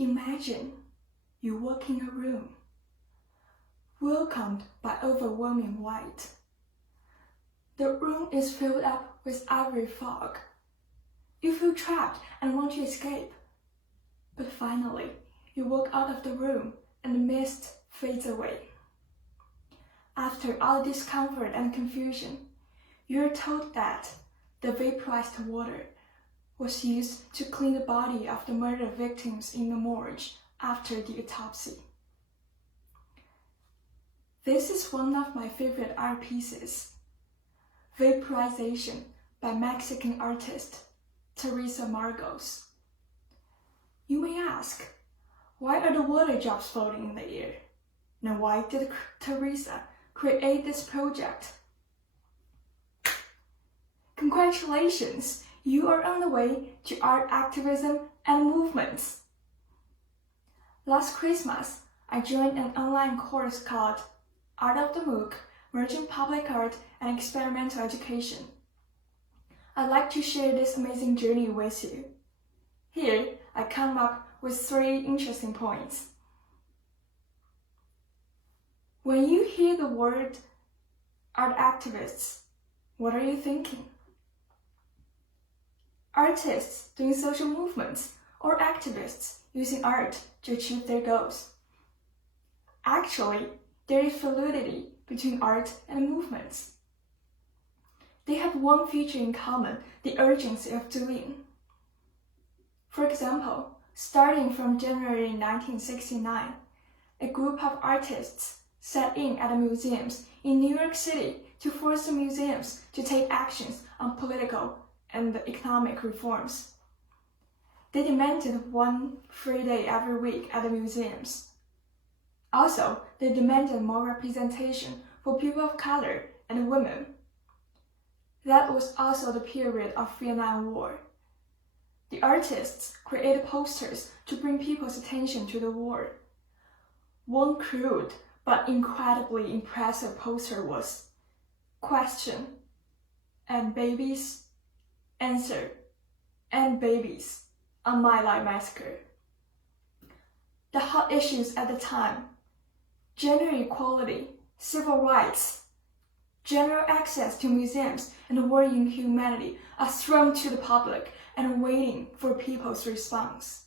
Imagine you walk in a room, welcomed by overwhelming light. The room is filled up with ivory fog. You feel trapped and want to escape. But finally, you walk out of the room and the mist fades away. After all discomfort and confusion, you are told that the vaporized water was used to clean the body of the murder victims in the morgue after the autopsy. This is one of my favorite art pieces, Vaporization by Mexican artist Teresa Margos. You may ask, why are the water drops floating in the air? And why did Teresa create this project? Congratulations! You are on the way to art activism and movements. Last Christmas, I joined an online course called Art of the MOOC, Merging Public Art and Experimental Education. I'd like to share this amazing journey with you. Here, I come up with 3 interesting points. When you hear the word art activists, what are you thinking? Artists doing social movements or activists using art to achieve their goals? Actually, there is fluidity between art and movements. They have one feature in common, the urgency of doing. For example, starting from January 1969, a group of artists sat in at the museums in New York City to force the museums to take actions on political and economic reforms. They demanded 1 free day every week at the museums. Also, they demanded more representation for people of color and women. That was also the period of Vietnam War. The artists created posters to bring people's attention to the war. One crude but incredibly impressive poster was "Question and babies, answer and babies on My Lai massacre." The hot issues at the time, gender equality, civil rights, general access to museums, and worrying humanity are thrown to the public and waiting for people's response.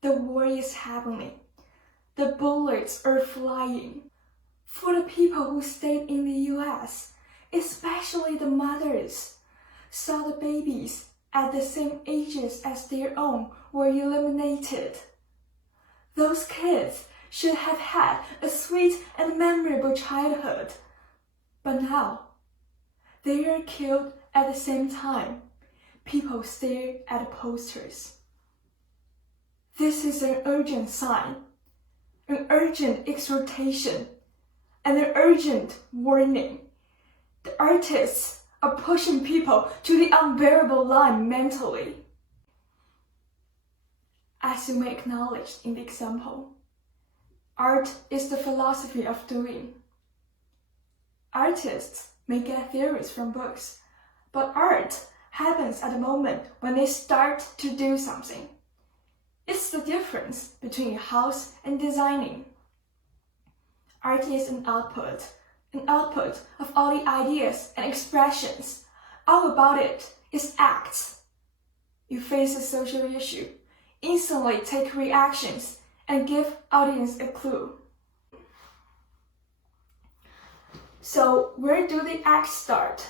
The war is happening. The bullets are flying. For the people who stayed in the US, especially the mothers, saw the babies at the same ages as their own were eliminated. Those kids should have had a sweet and memorable childhood. But now, they are killed at the same time. People stare at the posters. This is an urgent sign, an urgent exhortation, and an urgent warning. The artists are pushing people to the unbearable line mentally. As you may acknowledge in the example, art is the philosophy of doing. Artists may get theories from books, but art happens at the moment when they start to do something. It's the difference between a house and designing. Art is an output of all the ideas and expressions. All about it is acts. You face a social issue, instantly take reactions, and give audience a clue. So where do the acts start?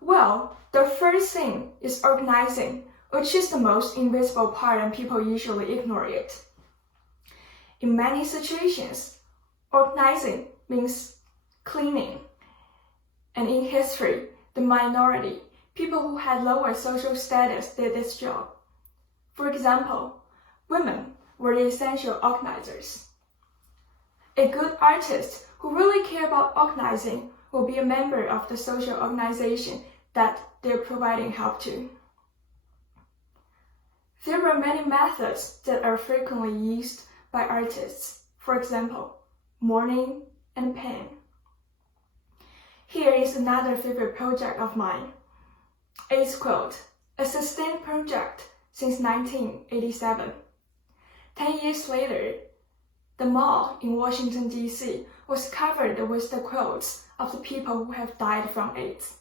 Well, the first thing is organizing, which is the most invisible part and people usually ignore it. In many situations, organizing means cleaning. And in history, the minority, people who had lower social status, did this job. For example, women were the essential organizers. A good artist who really cares about organizing will be a member of the social organization that they're providing help to. There are many methods that are frequently used by artists. For example, mourning and pain. Here is another favorite project of mine. Ace quote, "A sustained project since 1987. 10 years later, the mall in Washington, D.C. was covered with the quotes of the people who have died from AIDS.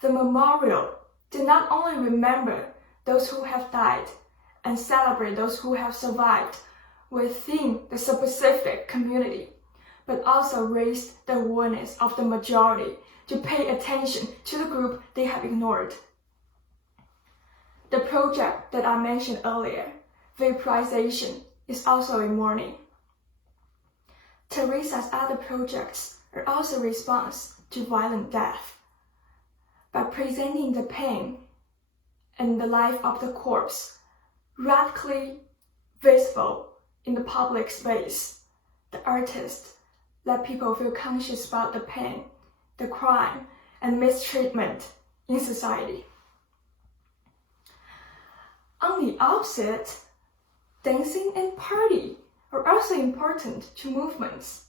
The memorial did not only remember those who have died and celebrate those who have survived within the specific community, but also raised the awareness of the majority to pay attention to the group they have ignored. The project that I mentioned earlier, vaporization, is also a mourning. Teresa's other projects are also a response to violent death. By presenting the pain and the life of the corpse radically visible in the public space, the artist let people feel conscious about the pain, the crime, and mistreatment in society. On the opposite, dancing and party are also important to movements.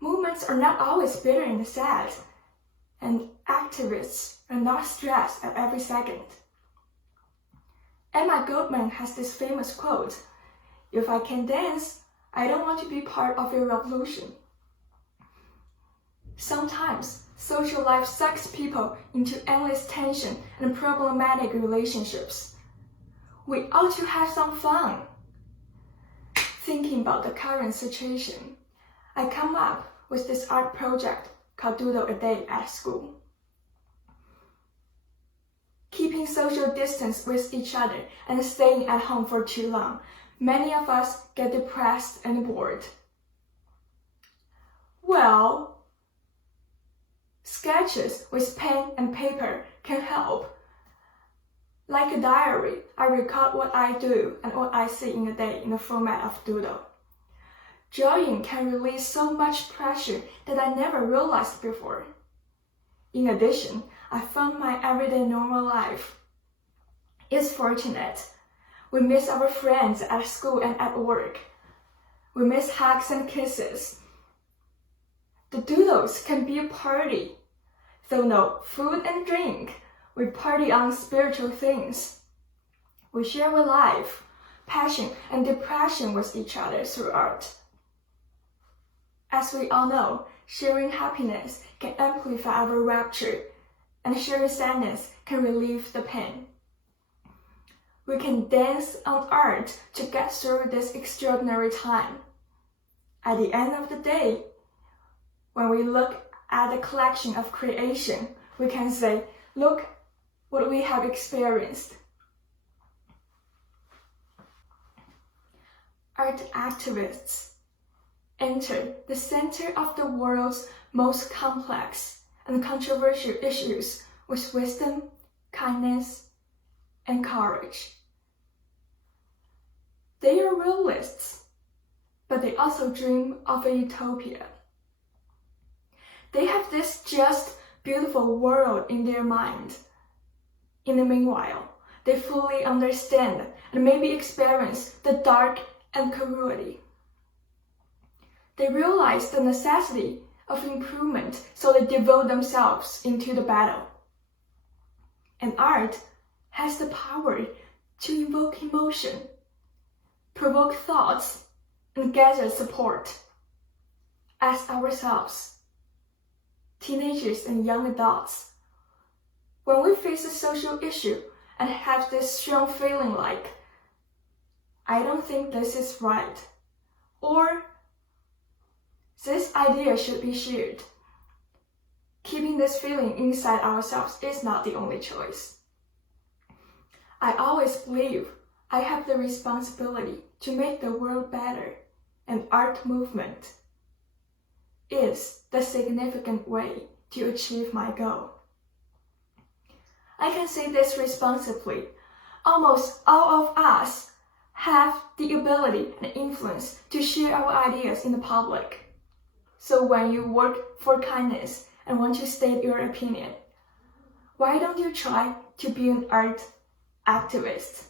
Movements are not always bitter and sad, and activists are not stressed at every second. Emma Goldman has this famous quote, "If I can dance, I don't want to be part of your revolution." Sometimes, social life sucks people into endless tension and problematic relationships. We ought to have some fun. Thinking about the current situation, I come up with this art project called Doodle a Day at school. Keeping social distance with each other and staying at home for too long, many of us get depressed and bored. Well, sketches with pen and paper can help. Like a diary, I record what I do and what I see in a day in the format of doodle. Drawing can release so much pressure that I never realized before. In addition, I found my everyday normal life is fortunate. We miss our friends at school and at work. We miss hugs and kisses. The doodles can be a party. Though no food and drink, we party on spiritual things. We share our life, passion, and depression with each other through art. As we all know, sharing happiness can amplify our rapture, and sharing sadness can relieve the pain. We can dance on art to get through this extraordinary time. At the end of the day, when we look at the collection of creation, we can say, look what we have experienced. Art activists enter the center of the world's most complex and controversial issues with wisdom, kindness, and courage. They are realists, but they also dream of a utopia. They have this just, beautiful world in their mind. In the meanwhile, they fully understand and maybe experience the dark and cruelty. They realize the necessity of improvement, so they devote themselves into the battle. And art has the power to invoke emotion, provoke thoughts, and gather support. As ourselves, teenagers and young adults, when we face a social issue and have this strong feeling like, I don't think this is right, or this idea should be shared, keeping this feeling inside ourselves is not the only choice. I always believe I have the responsibility to make the world better, and art movement is the significant way to achieve my goal. I can say this responsibly. Almost all of us have the ability and influence to share our ideas in the public. So when you work for kindness and want to state your opinion, why don't you try to be an art activist?